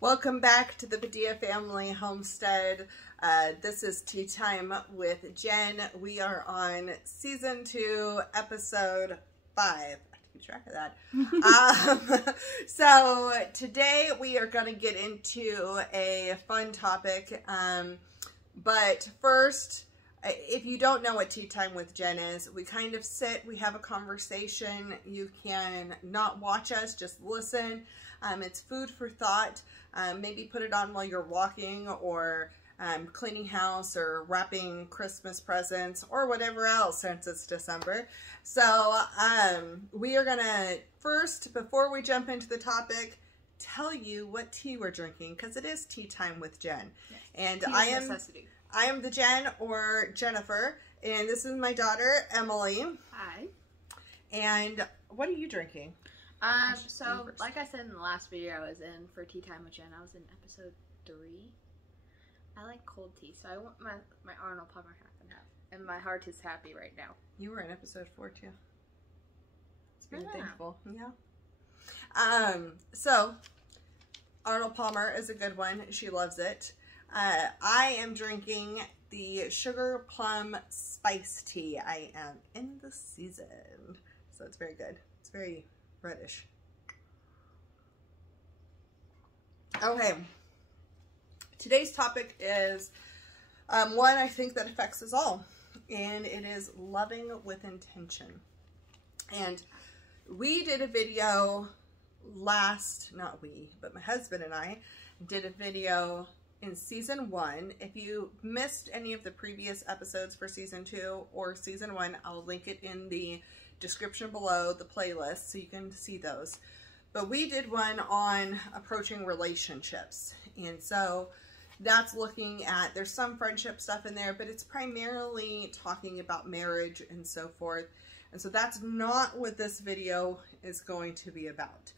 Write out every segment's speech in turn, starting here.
Welcome back to the Padilla Family Homestead. This is Tea Time with Jen. We are on season 2, episode 5. I have to keep track of that. So today we are going to get into a fun topic. But first, if you don't know what Tea Time with Jen is, we kind of sit, we have a conversation. You can not watch us, just listen. It's food for thought. Maybe put it on while you're walking or cleaning house or wrapping Christmas presents or whatever else since it's December. So we are going to first, before we jump into the topic, tell you what tea we're drinking because it is Tea Time with Jen. Yes. And I am the Jen or Jennifer, and this is my daughter, Emily. Hi. And what are you drinking? So, like I said in the last video I was in for Tea Time with Jen, I was in episode 3. I like cold tea, so I want my Arnold Palmer half and half. And my heart is happy right now. You were in episode 4 too. It's being thankful. Yeah. So, Arnold Palmer is a good one. She loves it. I am drinking the Sugar Plum Spice Tea. I am in the season. So it's very good. It's very reddish. Okay. Today's topic is one I think that affects us all. And it is loving with intention. And we did a video not we, but my husband and I did a video in season 1. If you missed any of the previous episodes for season 2 or season 1, I'll link it in the description below, the playlist, so you can see those. But we did one on approaching relationships. And so that's looking at, there's some friendship stuff in there, but it's primarily talking about marriage and so forth. And so that's not what this video is going to be about.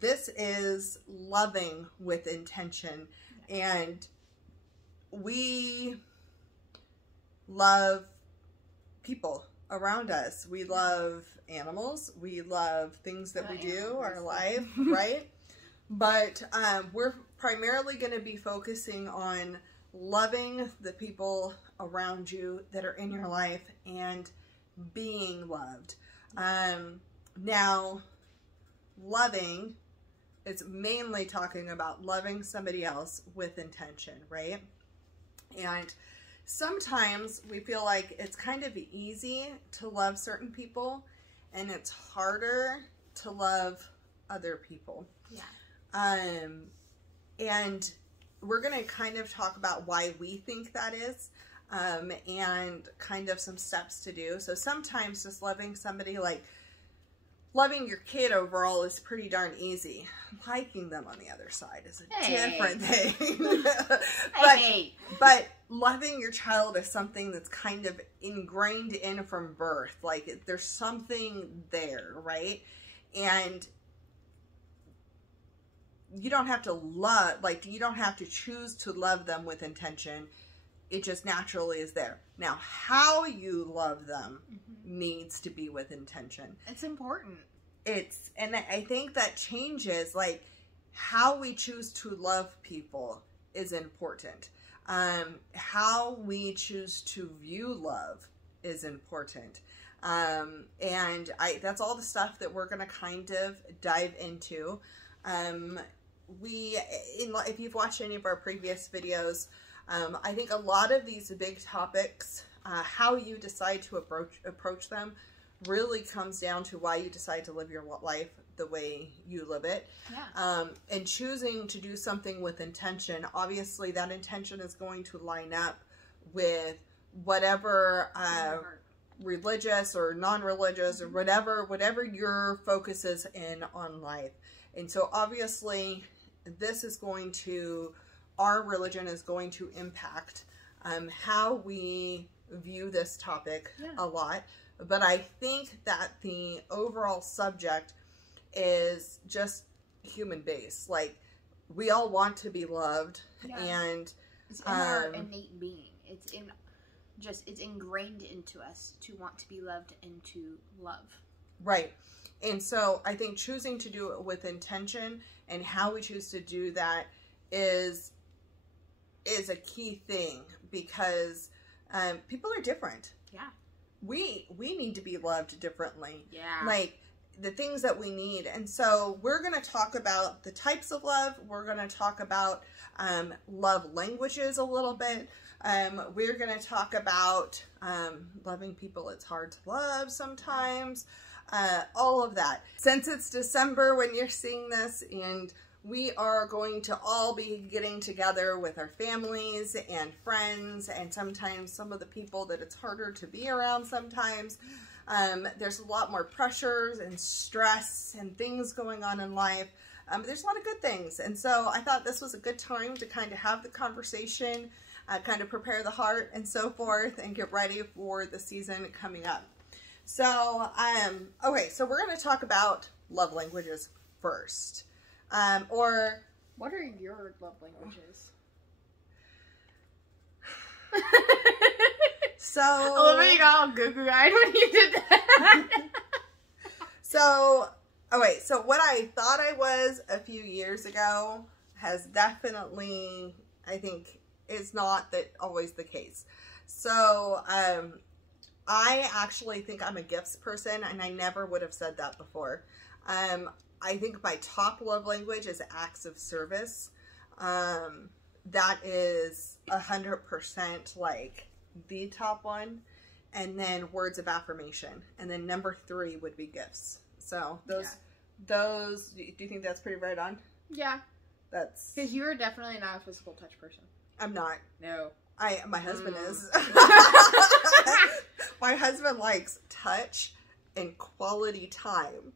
This is loving with intention, and we love people around us. We love animals. We love things that we do, our life, right? But we're primarily going to be focusing on loving the people around you that are in your life and being loved. Now, loving is mainly talking about loving somebody else with intention, right? And sometimes we feel like it's kind of easy to love certain people and it's harder to love other people. Yeah. And we're going to kind of talk about why we think that is, and kind of some steps to do. So sometimes just loving somebody, like loving your kid overall, is pretty darn easy. Liking them on the other side is a different thing. But loving your child is something that's kind of ingrained in from birth. Like there's something there, right? And you don't have to love, like you don't have to choose to love them with intention. It just naturally is there. Now, how you love them needs to be with intention. It's important. And I think that changes, like how we choose to love people is important. How we choose to view love is important. And that's all the stuff that we're going to kind of dive into. If you've watched any of our previous videos, I think a lot of these big topics, how you decide to approach them really comes down to why you decide to live your life the way you live it. Yeah. And choosing to do something with intention, obviously that intention is going to line up with whatever religious or non-religious or whatever your focus is in on life. And so obviously this is going to, our religion is going to impact how we view this topic a lot. But I think that the overall subject is just human based. Like we all want to be loved, and it's in our innate being. It's ingrained into us to want to be loved and to love. Right. And so I think choosing to do it with intention and how we choose to do that is a key thing, because people are different. Yeah. We need to be loved differently. Yeah. Like the things that we need. And so we're going to talk about the types of love. We're going to talk about love languages a little bit. We're going to talk about loving people it's hard to love sometimes. All of that. Since it's December when you're seeing this, and we are going to all be getting together with our families and friends, and sometimes some of the people that it's harder to be around sometimes. There's a lot more pressures and stress and things going on in life. But there's a lot of good things. And so I thought this was a good time to kind of have the conversation, kind of prepare the heart and so forth, and get ready for the season coming up. So, okay, so we're going to talk about love languages first. Or what are your love languages? So I love how you got all goo-goo-eyed when you did that. So, okay, so what I thought I was a few years ago has definitely, I think, is not that always the case. So, I actually think I'm a gifts person, and I never would have said that before. I think my top love language is acts of service. That is 100% like the top one. And then words of affirmation. And then number 3 would be gifts. So those, do you think that's pretty right on? Yeah. That's... Because you're definitely not a physical touch person. I'm not. No. My husband is. My husband likes touch and quality time,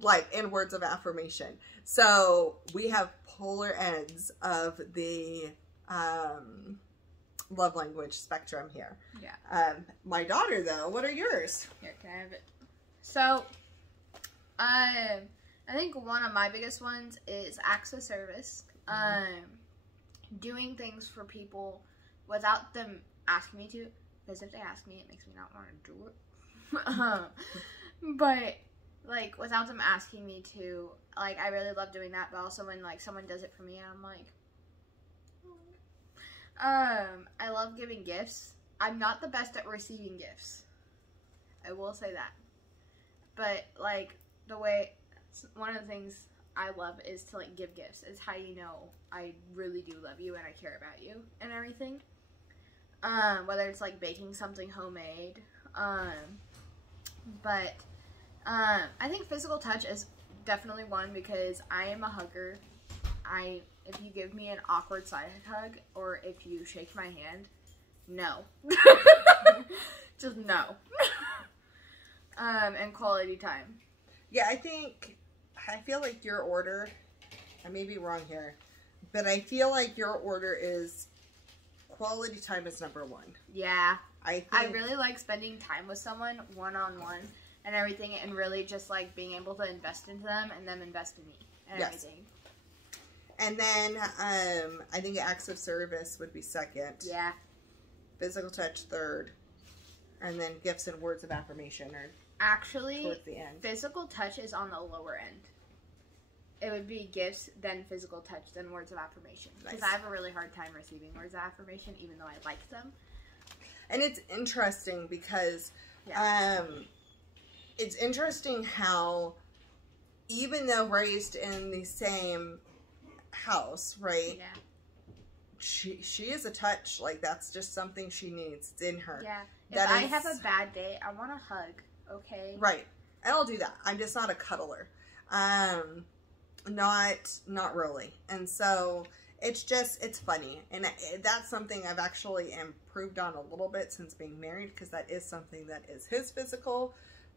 like in words of affirmation. So we have polar ends of the love language spectrum here. Yeah. My daughter, though, what are yours? Here, can I have it? So, I think one of my biggest ones is acts of service. Doing things for people without them asking me to, because if they ask me, it makes me not want to do it. But, like, without them asking me to, like, I really love doing that, but also when, like, someone does it for me, I'm like, I love giving gifts. I'm not the best at receiving gifts. I will say that. But, like, one of the things I love is to, like, give gifts. It's how you know I really do love you and I care about you and everything. Whether it's, like, baking something homemade. But I think physical touch is definitely one, because I am a hugger. If you give me an awkward side hug, or if you shake my hand, no. Just no. And quality time. Yeah, I feel like your order, I may be wrong here, but I feel like your order is quality time is number 1. Yeah. I really like spending time with someone one-on-one and everything, and really just like being able to invest into them and them invest in me and everything. And then I think acts of service would be 2nd. Yeah. Physical touch 3rd. And then gifts and words of affirmation are actually towards the end. Physical touch is on the lower end. It would be gifts, then physical touch, then words of affirmation. Because I have a really hard time receiving words of affirmation, even though I like them. And it's interesting because it's interesting how, even though raised in the same house, right? Yeah. She is a touch. Like, that's just something she needs. It's in her. Yeah. If I have a bad day, I want a hug. Okay. Right. And I'll do that. I'm just not a cuddler. Not really. And so it's funny. And that's something I've actually improved on a little bit since being married, because that is something that is his physical.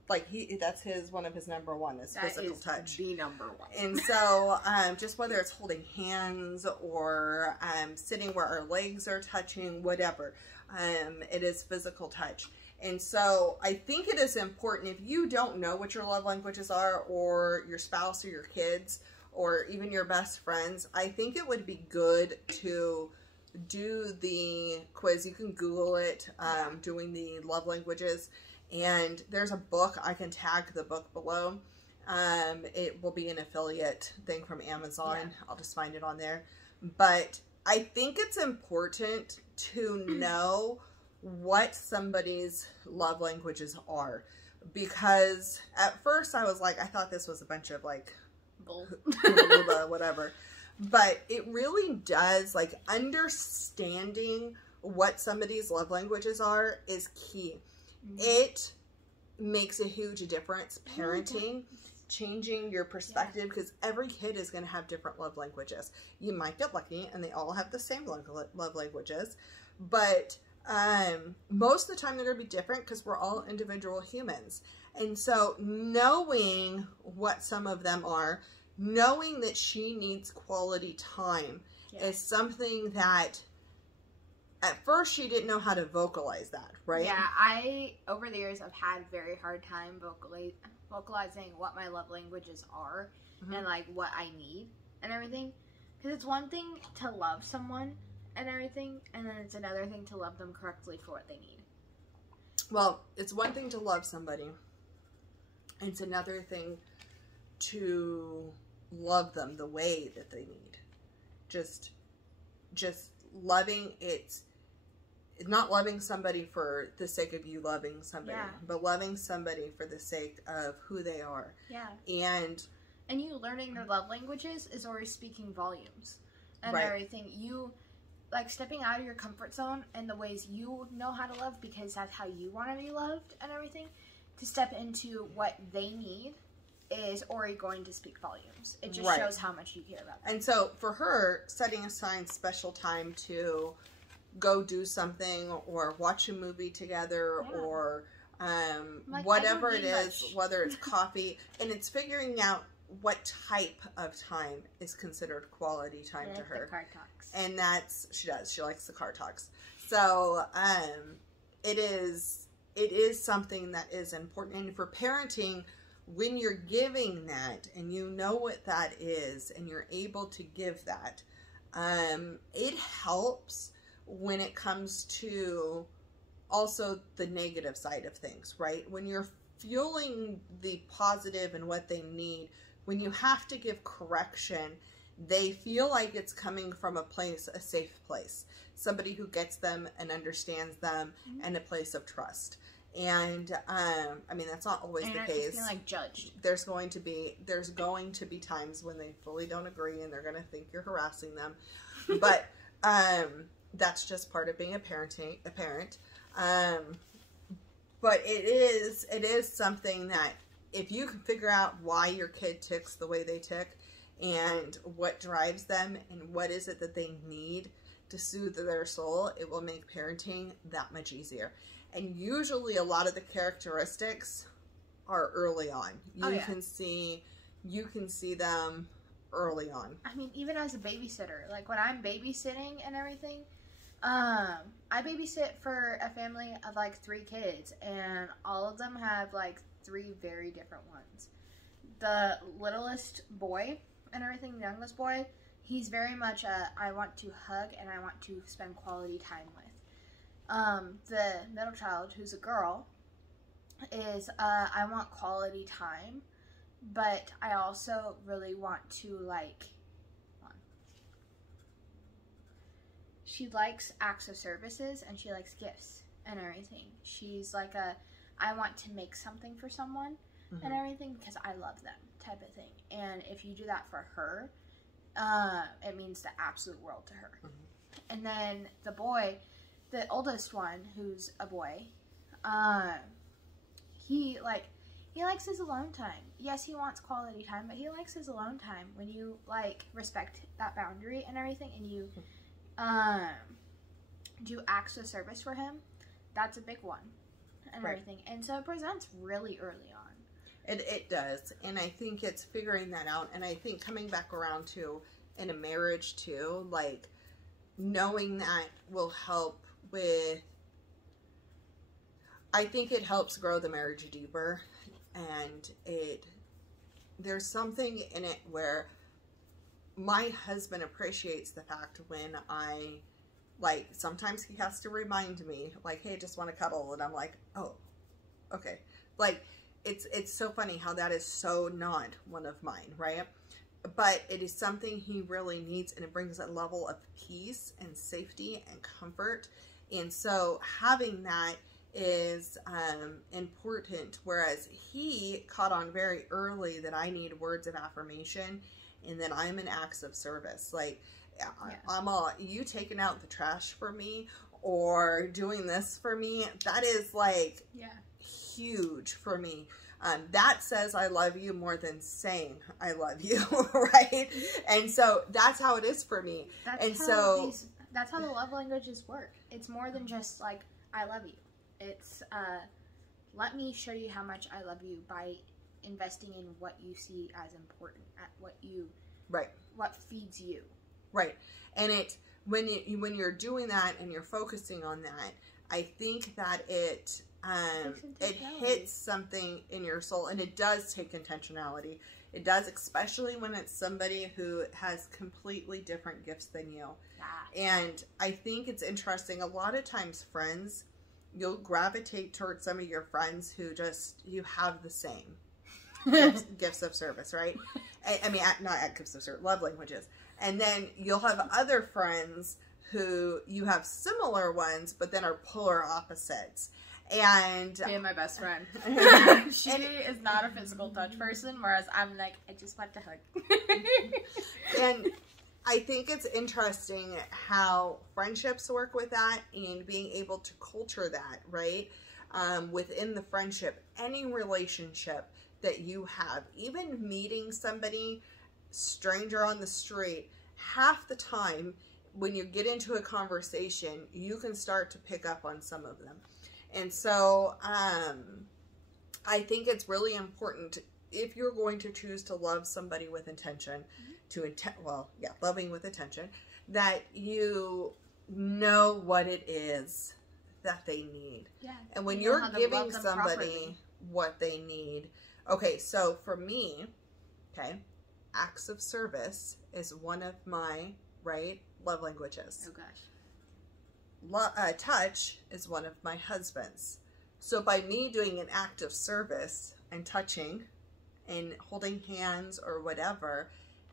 Like, that's one of his number 1 is physical touch. The number 1. And so, just whether it's holding hands or sitting where our legs are touching, whatever, it is physical touch. And so, I think it is important, if you don't know what your love languages are, or your spouse or your kids, or even your best friends, I think it would be good to do the quiz. You can Google it, doing the love languages. And there's a book, I can tag the book below, It will be an affiliate thing from Amazon. Yeah. I'll just find it on there. But I think it's important to know what somebody's love languages are, because at first I was like, I thought this was a bunch of like bull, whatever, but it really does, like, understanding what somebody's love languages are is key. It makes a huge difference parenting, changing your perspective, because every kid is going to have different love languages. You might get lucky and they all have the same love languages, but most of the time they're going to be different because we're all individual humans. And so knowing what some of them are, knowing that she needs quality time is something that at first she didn't know how to vocalize that, right? Yeah, I, over the years, I've had a very hard time vocalizing what my love languages are and, like, what I need and everything. Because it's one thing to love someone and everything, and then it's another thing to love them correctly for what they need. Well, it's one thing to love somebody. It's another thing to love them the way that they need. Just loving, it's not loving somebody for the sake of you loving somebody, but loving somebody for the sake of who they are. Yeah. And you learning their love languages is already speaking volumes and everything. You, like, stepping out of your comfort zone and the ways you know how to love, because that's how you want to be loved and everything, to step into what they need is already going to speak volumes. It just shows how much you care about them. And so for her, setting aside special time to go do something or watch a movie together or like, whatever it is, whether it's coffee, and it's figuring out what type of time is considered quality time to her. The car talks. And that's, she does. She likes the car talks. So it is something that is important. And for parenting, when you're giving that and you know what that is and you're able to give that, it helps when it comes to also the negative side of things, right? When you're fueling the positive and what they need, when you have to give correction, they feel like it's coming from a place, a safe place, somebody who gets them and understands them, and a place of trust. And I mean, that's not always the case. Feeling like judged. There's going to be times when they fully don't agree and they're going to think you're harassing them, but that's just part of being a parent. But it is something that if you can figure out why your kid ticks the way they tick and what drives them and what is it that they need to soothe their soul, it will make parenting that much easier. And usually a lot of the characteristics are early on. You can see them early on. I mean, even as a babysitter, like when I'm babysitting and everything, I babysit for a family of like 3 kids, and all of them have like 3 very different ones. The littlest boy and everything, the youngest boy, he's very much I want to hug and I want to spend quality time with. The middle child, who's a girl, is I want quality time, but I also really want to, like, she likes acts of services and she likes gifts and everything. She's like I want to make something for someone and everything because I love them type of thing. And if you do that for her, it means the absolute world to her. And then the boy, the oldest one, who's a boy, he likes his alone time. Yes, he wants quality time, but he likes his alone time when you, like, respect that boundary and everything, and you do acts of service for him. That's a big one and everything. And so it presents really early on. It does. And I think it's figuring that out. And I think coming back around to in a marriage too, like, knowing that will help with, I think it helps grow the marriage deeper. And there's something in it where my husband appreciates the fact when I, like, sometimes he has to remind me, like, hey, I just want to cuddle. And I'm like, oh, okay. Like, it's so funny how that is so not one of mine, right? But it is something he really needs, and it brings a level of peace and safety and comfort. And so having that is important, whereas he caught on very early that I need words of affirmation, and then I'm an acts of service. Like, I'm all, you taking out the trash for me or doing this for me, that is like huge for me. That says I love you more than saying I love you, right? And so that's how it is for me. That's how the love languages work. It's more than just like, I love you. It's, let me show you how much I love you by investing in what you see as important, at what feeds you. Right. And when you're doing that and you're focusing on that, I think that it hits something in your soul, and it does take intentionality. It does, especially when it's somebody who has completely different gifts than you. And I think it's interesting. A lot of times friends, you'll gravitate towards some of your friends who just, you have the same gifts of service, right? I mean, not gifts of service, love languages. And then you'll have other friends who you have similar ones, but then are polar opposites. And me and my best friend, she is not a physical touch person, whereas I'm like, I just want to hug. And I think it's interesting how friendships work with that, and being able to culture that, right? Within the friendship, any relationship that you have, even meeting somebody, stranger on the street, half the time when you get into a conversation, you can start to pick up on some of them. And so I think it's really important, if you're going to choose to love somebody with intention, loving with intention, that you know what it is that they need. Yeah. And when you're giving somebody what they need, okay, so for me, acts of service is one of my, love languages. Oh gosh. Touch is one of my husband's. So by me doing an act of service and touching and holding hands or whatever,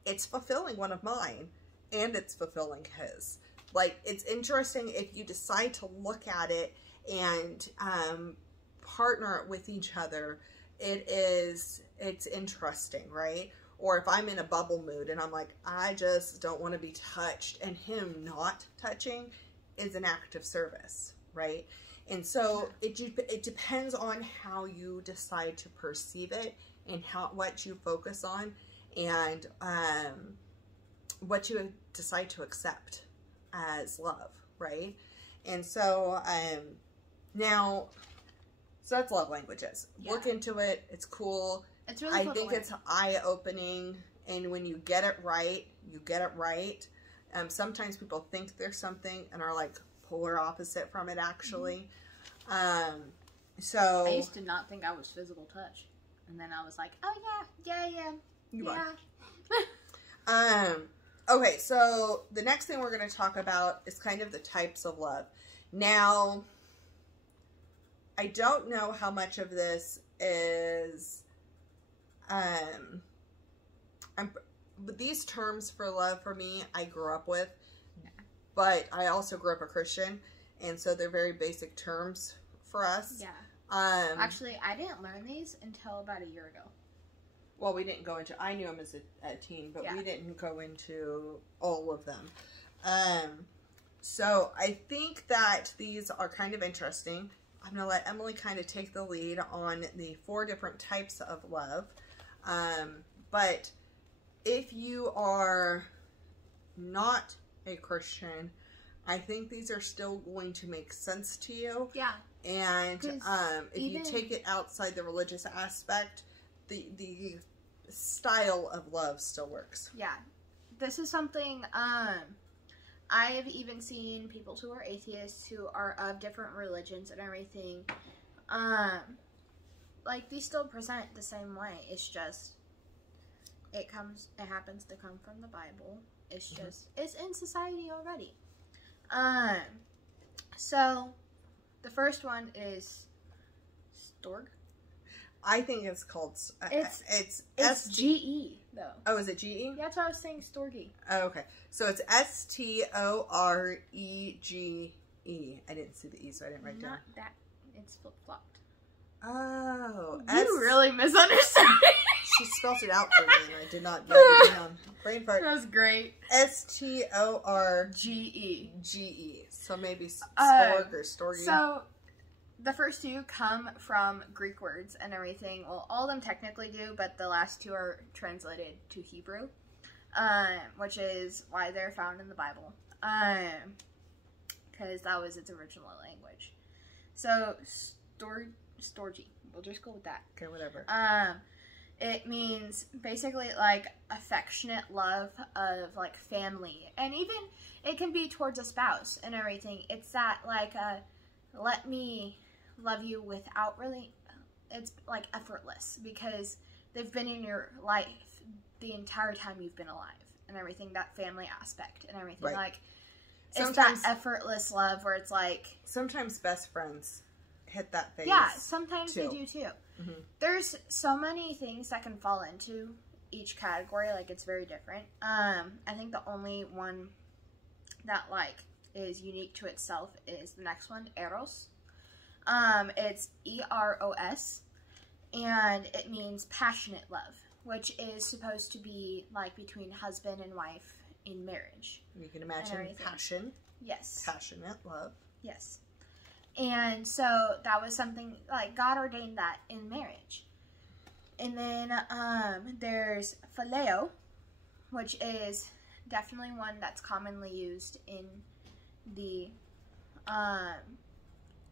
it's fulfilling one of mine, and it's fulfilling his. Like, it's interesting if you decide to look at it and partner with each other. It's interesting, right? Or if I'm in a bubble mood and I'm like, I just don't want to be touched, and him not touching is an act of service, right? And so it depends on how you decide to perceive it, and what you focus on, and what you decide to accept as love, right? And so so that's love languages. Look into it. It's cool. It's really cool. I think it's eye-opening, and when you get it right, you get it right. Sometimes people think there's something and are like polar opposite from it, actually. So I used to not think I was physical touch, and then I was like, oh yeah. You are. Okay, so the next thing we're going to talk about is kind of the types of love. Now, I don't know how much of this is but these terms for love, for me, I grew up with, but I also grew up a Christian, and so they're very basic terms for us. Yeah. Actually, I didn't learn these until about a year ago. Well, we didn't go into, I knew him as a teen, but we didn't go into all of them. So I think that these are kind of interesting. I'm going to let Emily kind of take the lead on the 4 different types of love. But if you are not a Christian, I think these are still going to make sense to you. Yeah. And if you take it outside the religious aspect, the style of love still works. Yeah. This is something I have even seen people who are atheists, who are of different religions and everything, like, these still present the same way. It's just it happens to come from the Bible. It's just it's in society already. So the first one is Storg. I think it's called. It's GE though. Oh, is it GE? Yeah, that's what I was saying. Storge. Oh, okay. So it's STOREGE. I didn't see the E, so I didn't write down. Not that. It's flip flopped. Oh, you really misunderstood. She spelled it out for me, and I did not write it down. Brain fart. That was great. STORGE. So maybe Storg or Storgy. So the first two come from Greek words and everything. Well, all of them technically do, but the last two are translated to Hebrew, which is why they're found in the Bible, because that was its original language. So Storgy. We'll just go with that. Okay, whatever. It means basically like affectionate love of like family, and even it can be towards a spouse and everything. It's that like let me love you without really, it's like effortless because they've been in your life the entire time you've been alive and everything, that family aspect and everything. Right. Like Sometimes, it's that effortless love where it's like sometimes best friends hit that phase. Yeah, sometimes too. they do too. Mm-hmm. There's so many things that can fall into each category. Like it's very different. I think the only one that like is unique to itself is the next one, Eros. It's EROS, and it means passionate love, which is supposed to be like between husband and wife in marriage. You can imagine passion. Yes. Passionate love. Yes. And so that was something like God ordained that in marriage. And then there's phileo, which is definitely one that's commonly used in the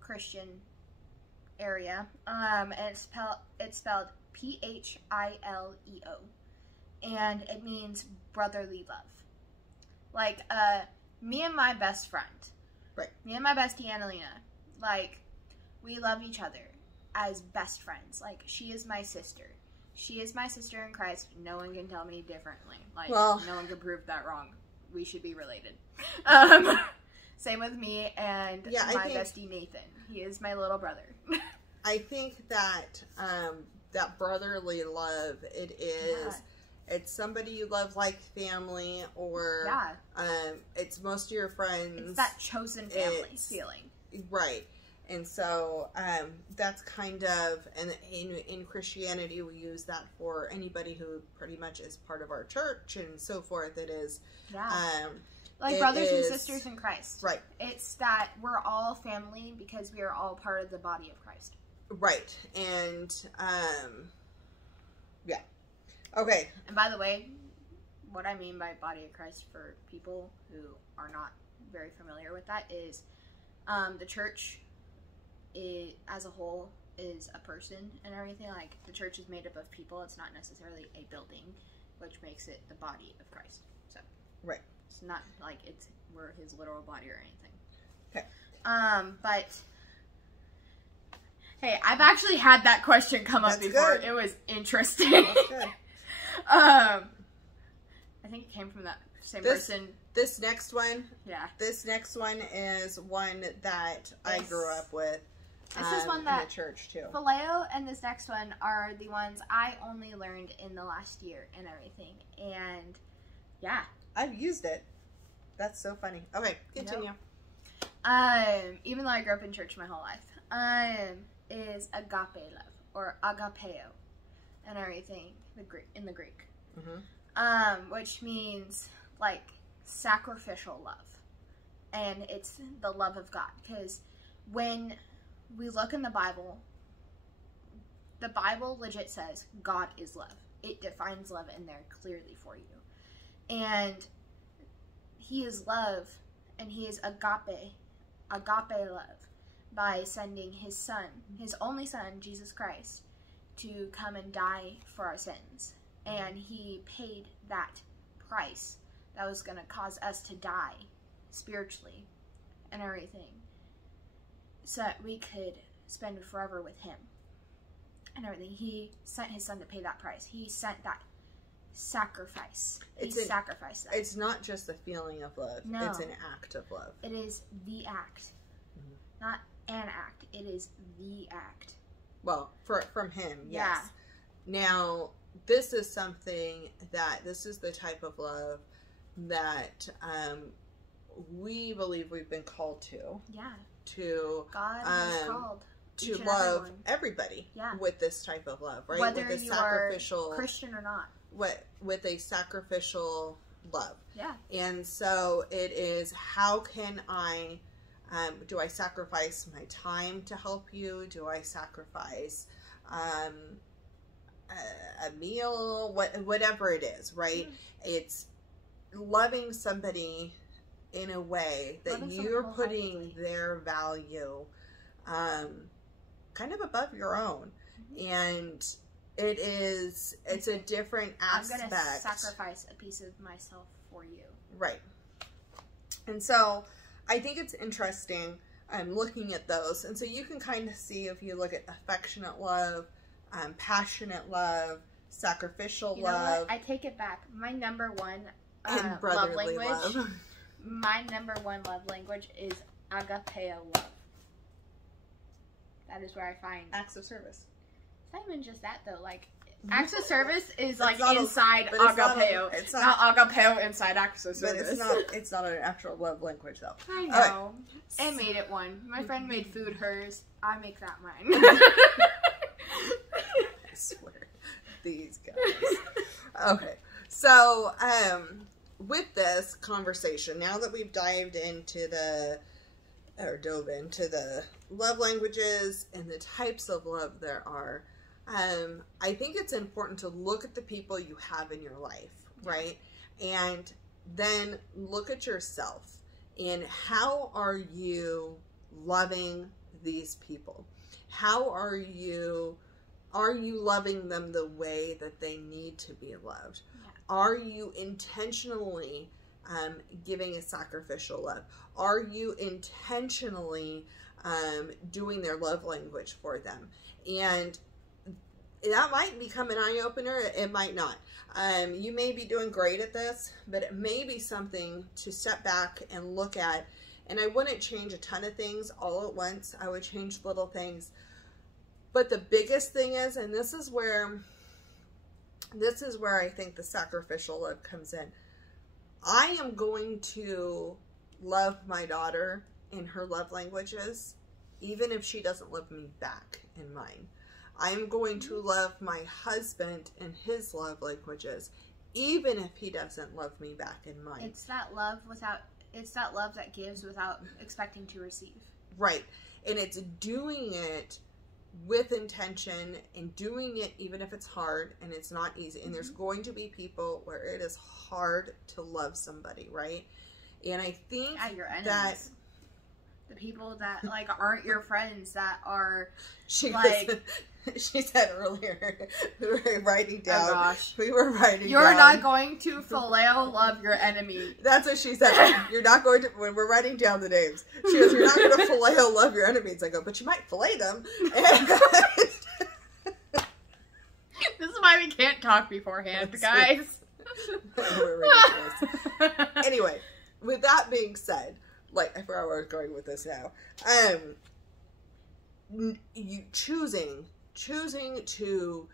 Christian area. And it's spelled PHILEO, and it means brotherly love. Like me and my best friend, right? Me and my bestie Annalena, like we love each other as best friends. Like she is my sister. She is my sister in Christ. No one can tell me differently. Like no one can prove that wrong. We should be related. Same with me and my bestie Nathan. He is my little brother. I think that that brotherly love, it is, it's somebody you love like family, or it's most of your friends. It's that chosen family feeling. Right. And so that's kind of, and in Christianity we use that for anybody who pretty much is part of our church and so forth. It is like brothers and sisters in Christ. Right. It's that we're all family because we are all part of the body of Christ. Right. And yeah. Okay. And by the way, what I mean by body of Christ for people who are not very familiar with that is the church as a whole is a person and everything. Like the church is made up of people. It's not necessarily a building, which makes it the body of Christ. So right. It's not like we're his literal body or anything. Okay. But hey, I've actually had that question come up before. Good. It was interesting. That's good. I think it came from that same person. This next one. Yeah. This next one is one that I grew up with. This is one that in the church too. Phileo and this next one are the ones I only learned in the last year and everything. And yeah. I've used it. That's so funny. Okay, continue. Even though I grew up in church my whole life, is agape love or agapeo and everything in the Greek, which means like sacrificial love, and it's the love of God. Because when we look in the Bible legit says God is love. It defines love in there clearly for you. And he is love, and he is agape love, by sending his son, his only son, Jesus Christ, to come and die for our sins. And he paid that price that was going to cause us to die spiritually and everything, so that we could spend forever with him and everything. He sent his son to pay that price. He sent that sacrifice. Sacrificed that. It's not just a feeling of love. No. It's an act of love. It is the act. Not an act. It is the act Well, from him, Yeah. yes. Now, this is something this is the type of love that we believe we've been called to. Yeah. To God has called to love everybody. Yeah. With this type of love, right? Whether with a you sacrificial are Christian or not. With a sacrificial love. Yeah. And so it is, how can I, do I sacrifice my time to help you? Do I sacrifice a meal? Whatever it is, right? It's loving somebody in a way that you're putting their value kind of above your own. And it's a different aspect. I'm going to sacrifice a piece of myself for you. Right. And so I think it's interesting looking at those. And so you can kind of see, if you look at affectionate love, passionate love, sacrificial love. I take it back. My number one and love brotherly language. love. My number one love language is agapeo love. That is where I find Acts of service. It's not even just that though. Like, acts of service is like not inside agapeo. It's not agapeo inside acts of service. But it's not an actual love language though. I know. Right. I made it one. My friend made food hers. I make that mine. I swear. These guys. Okay. So, with this conversation, now that we've dove into the love languages and the types of love there are, I think it's important to look at the people you have in your life, right? And then look at yourself and how are you loving these people? How are you loving them the way that they need to be loved? Yeah. Are you intentionally giving a sacrificial love? Are you intentionally doing their love language for them? And that might become an eye-opener. It might not. You may be doing great at this, but it may be something to step back and look at. And I wouldn't change a ton of things all at once. I would change little things. But the biggest thing is, and this is where I think the sacrificial love comes in. I am going to love my daughter in her love languages, even if she doesn't love me back in mine. I am going to love my husband in his love languages, even if he doesn't love me back in mine. It's that love that gives without expecting to receive. Right. And it's doing it with intention and doing it even if it's hard and it's not easy. And there's going to be people where it is hard to love somebody, right? And I think your enemies. that the people that like aren't your friends, that are she said earlier, we were writing down. Oh gosh. We were writing You're down. not going to phileo love your enemy. That's what she said. You're not going to, when we're writing down the names, she goes, you're not going to phileo love your enemies. I go, but you might fillet them. This is why we can't talk beforehand, guys. We're ridiculous. Anyway, with that being said, like, I forgot where I was going with this now. You choosing to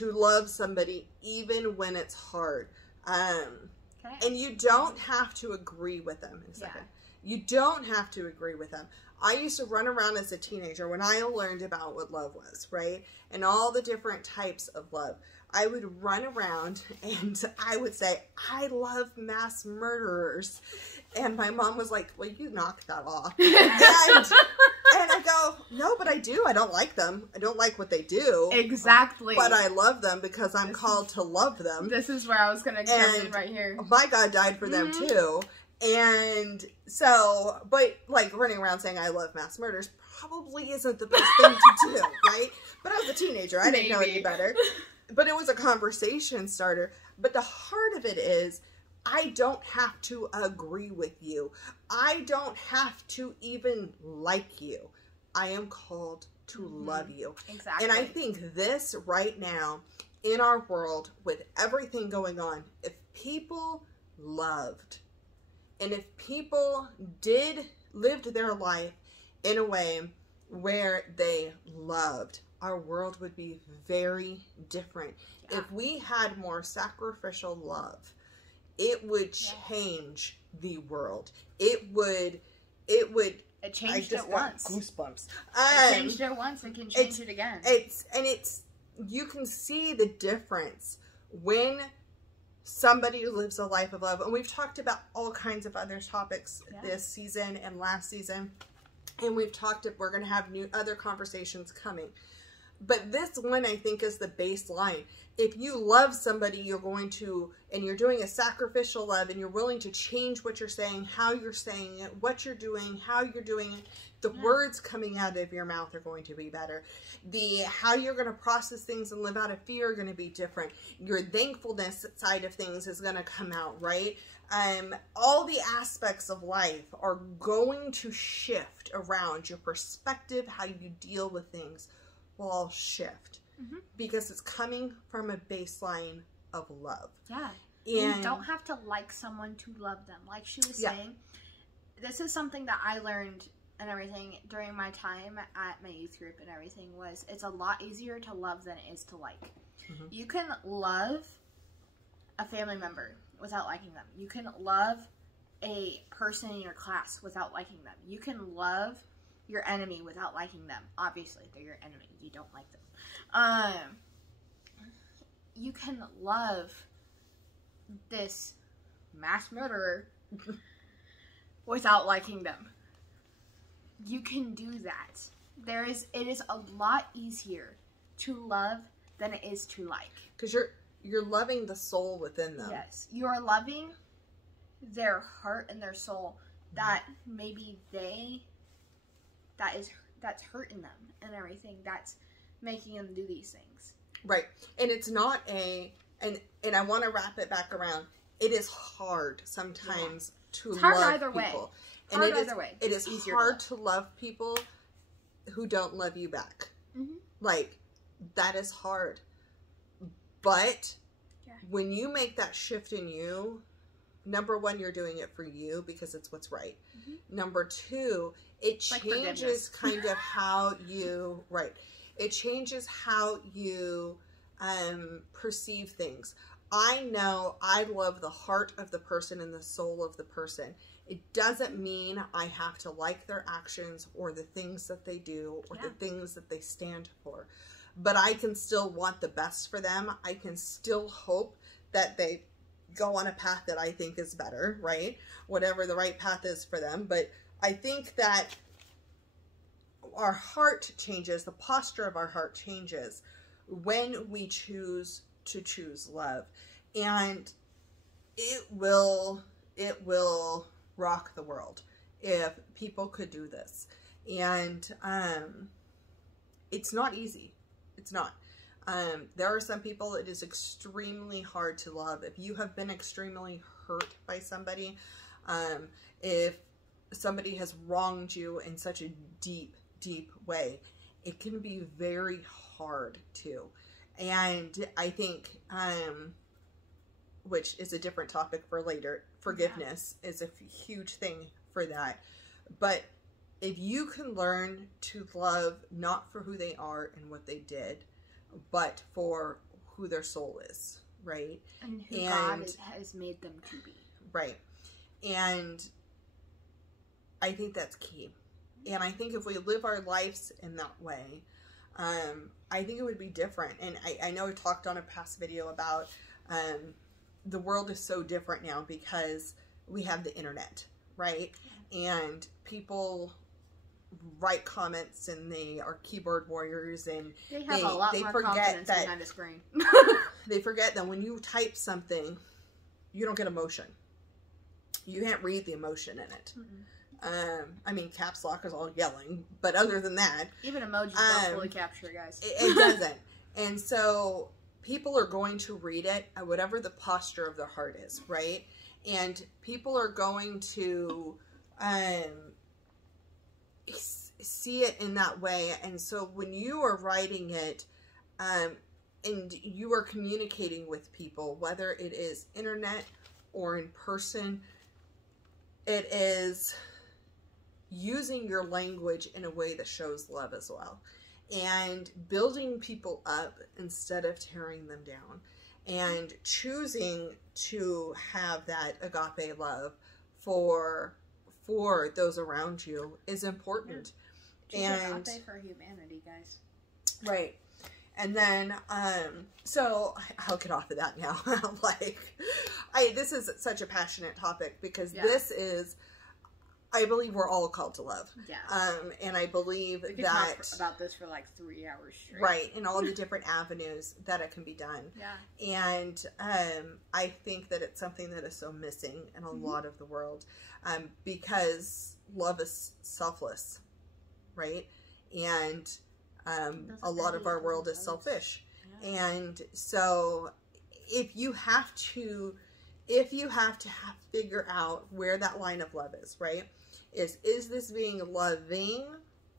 love somebody even when it's hard. And you don't have to agree with them in a second. You don't have to agree with them. I used to run around as a teenager when I learned about what love was, right? And all the different types of love. I would run around and I would say, I love mass murderers. And my mom was like, well, you knocked that off. And I go, no, but I do. I don't like them. I don't like what they do. Exactly. But I love them because I'm called to love them. This is where I was going to jump in right here. My God died for them too. And so, but like running around saying I love mass murders probably isn't the best thing to do, right? But I was a teenager. I didn't know any better. But it was a conversation starter. But the heart of it is, I don't have to agree with you. I don't have to even like you. I am called to love you. Exactly. And I think this right now in our world with everything going on, if people loved and if people lived their life in a way where they loved, our world would be very different. Yeah. If we had more sacrificial love, it would change the world. It changed it once. Goosebumps. It changed it once. It can change it again. You can see the difference when somebody lives a life of love. And we've talked about all kinds of other topics this season and last season. And we're going to have other conversations coming. But this one, I think, is the baseline. If you love somebody, you're going to, and you're doing a sacrificial love, and you're willing to change what you're saying, how you're saying it, what you're doing, how you're doing it, the words coming out of your mouth are going to be better. How you're going to process things and live out of fear are going to be different. Your thankfulness side of things is going to come out, right? All the aspects of life are going to shift around your perspective, how you deal with things will all shift because it's coming from a baseline of love. Yeah. And you don't have to like someone to love them. Like she was saying, this is something that I learned and everything during my time at my youth group and everything was it's a lot easier to love than it is to like. You can love a family member without liking them. You can love a person in your class without liking them. You can love your enemy without liking them. Obviously, they're your enemy. You don't like them. You can love this mass murderer without liking them. You can do that. It is a lot easier to love than it is to like. Because you're loving the soul within them. Yes. You're loving their heart and their soul that maybe that's hurting them and everything, that's making them do these things. Right. And it's not and I want to wrap it back around. It is hard sometimes to love either people. And either way. It is hard to love people who don't love you back. Like, that is hard. But when you make that shift in you, number one, you're doing it for you because it's what's right. Number two, it changes kind of how you, it changes how you perceive things. I know I love the heart of the person and the soul of the person. It doesn't mean I have to like their actions or the things that they do or the things that they stand for. But I can still want the best for them. I can still hope that they go on a path that I think is better, right? Whatever the right path is for them. But I think that our heart changes, the posture of our heart changes when we choose to choose love. And it will rock the world if people could do this. And it's not easy. It's not. There are some people it is extremely hard to love. If you have been extremely hurt by somebody, if somebody has wronged you in such a deep, deep way, it can be very hard too. And I think, which is a different topic for later, forgiveness is a huge thing for that. But if you can learn to love not for who they are and what they did, but for who their soul is, right? And who God has made them to be. Right. And I think that's key. And I think if we live our lives in that way, I think it would be different. And I know I talked on a past video about the world is so different now because we have the internet, right? And people write comments and they are keyboard warriors and they have a lot more confidence behind a screen. They forget that when you type something, you don't get emotion. You can't read the emotion in it. I mean, caps lock is all yelling, but other than that, even emojis don't fully capture, guys. It doesn't. And so people are going to read it at whatever the posture of their heart is, right? And people are going to see it in that way. And so when you are writing it and you are communicating with people, whether it is internet or in person, it is using your language in a way that shows love as well. and building people up instead of tearing them down, and choosing to have that agape love for those around you is important. Yeah. And agape for humanity, guys. Right. And then, so I'll get off of that now. This is such a passionate topic because this is, I believe we're all called to love. Yeah. And I believe we could that talk about this for like 3 hours straight. Right. And all the different avenues that it can be done. Yeah. And, I think that it's something that is so missing in a lot of the world, because love is selfless, right? And, a lot of our world is selfish. Yeah. And so if you have to figure out where that line of love is, right? Is this being loving,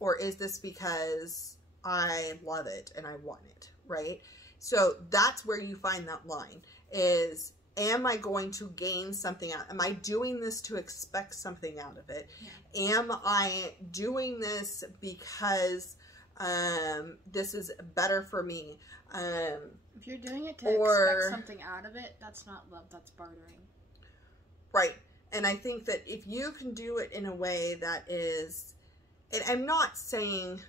or is this because I love it and I want it, right? So that's where you find that line is, am I going to gain something out? Am I doing this to expect something out of it? Yeah. Am I doing this because this is better for me? If you're doing it to expect something out of it, that's not love, that's bartering. Right. And I think that if you can do it in a way that is, and I'm not saying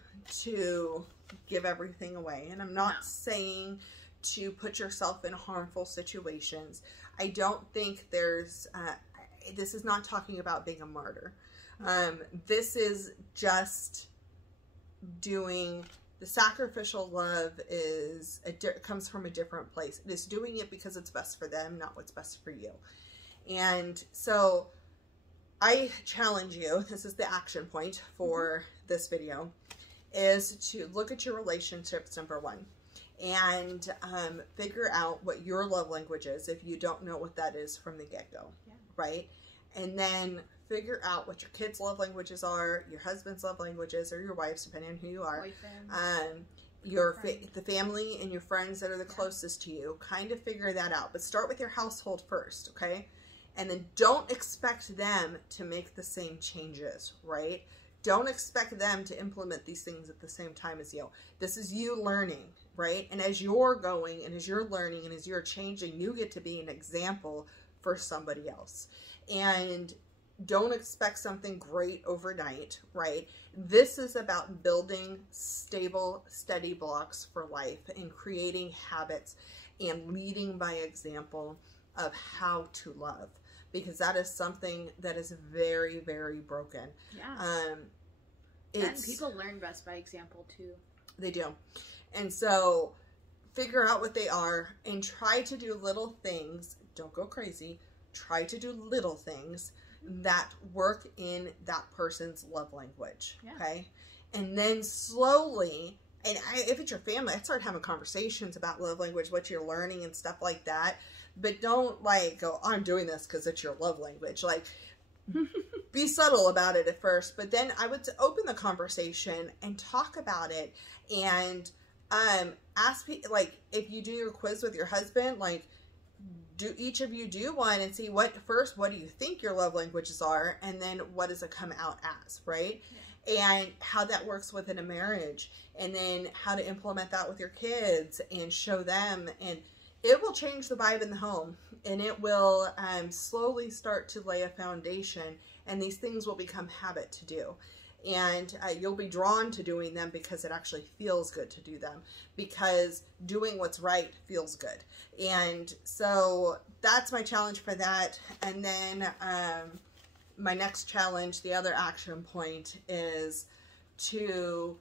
to give everything away, and I'm not saying to put yourself in harmful situations. I don't think there's, this is not talking about being a martyr. This is just doing, the sacrificial love is, comes from a different place. It is doing it because it's best for them, not what's best for you. And so I challenge you, this is the action point for this video, is to look at your relationships, number one, and figure out what your love language is if you don't know what that is from the get-go, right? And then figure out what your kids' love languages are, your husband's love languages, or your wife's, depending on who you are. The family and your friends that are the closest to you, kind of figure that out. But start with your household first, okay? And then don't expect them to make the same changes, right? Don't expect them to implement these things at the same time as you. This is you learning, right? And as you're going and as you're learning and as you're changing, you get to be an example for somebody else. And don't expect something great overnight, right? This is about building stable, steady blocks for life and creating habits and leading by example of how to love, because that is something that is very, very broken. Yeah. And people learn best by example too. They do. And so figure out what they are and try to do little things. Don't go crazy. Try to do little things that work in that person's love language. Okay. And then slowly, and if it's your family, I'd start having conversations about love language, what you're learning and stuff like that. But don't like go, I'm doing this because it's your love language. Like, be subtle about it at first, but then I would open the conversation and talk about it, and ask people, like, if you do your quiz with your husband, like, do each of you do one and see what do you think your love languages are, and then what does it come out as, right? And how that works within a marriage, and then how to implement that with your kids and show them, and it will change the vibe in the home, and it will slowly start to lay a foundation, and these things will become habit to do. And you'll be drawn to doing them because it actually feels good to do them, because doing what's right feels good. And so that's my challenge for that. And then my next challenge, the other action point, is to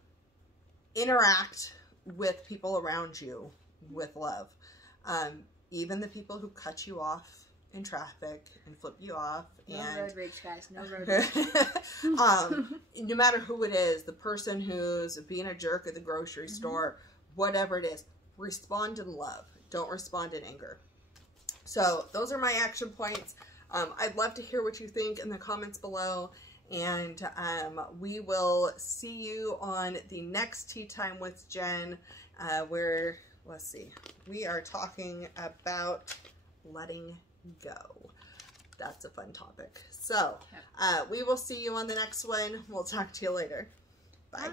interact with people around you with love. Even the people who cut you off in traffic and flip you off. No road rage, guys. No road rage. No matter who it is, the person who's being a jerk at the grocery store, whatever it is, respond in love. Don't respond in anger. So those are my action points. I'd love to hear what you think in the comments below. And we will see you on the next Tea Time with Jen, where, let's see, we are talking about letting go. That's a fun topic. So we will see you on the next one. We'll talk to you later. Bye.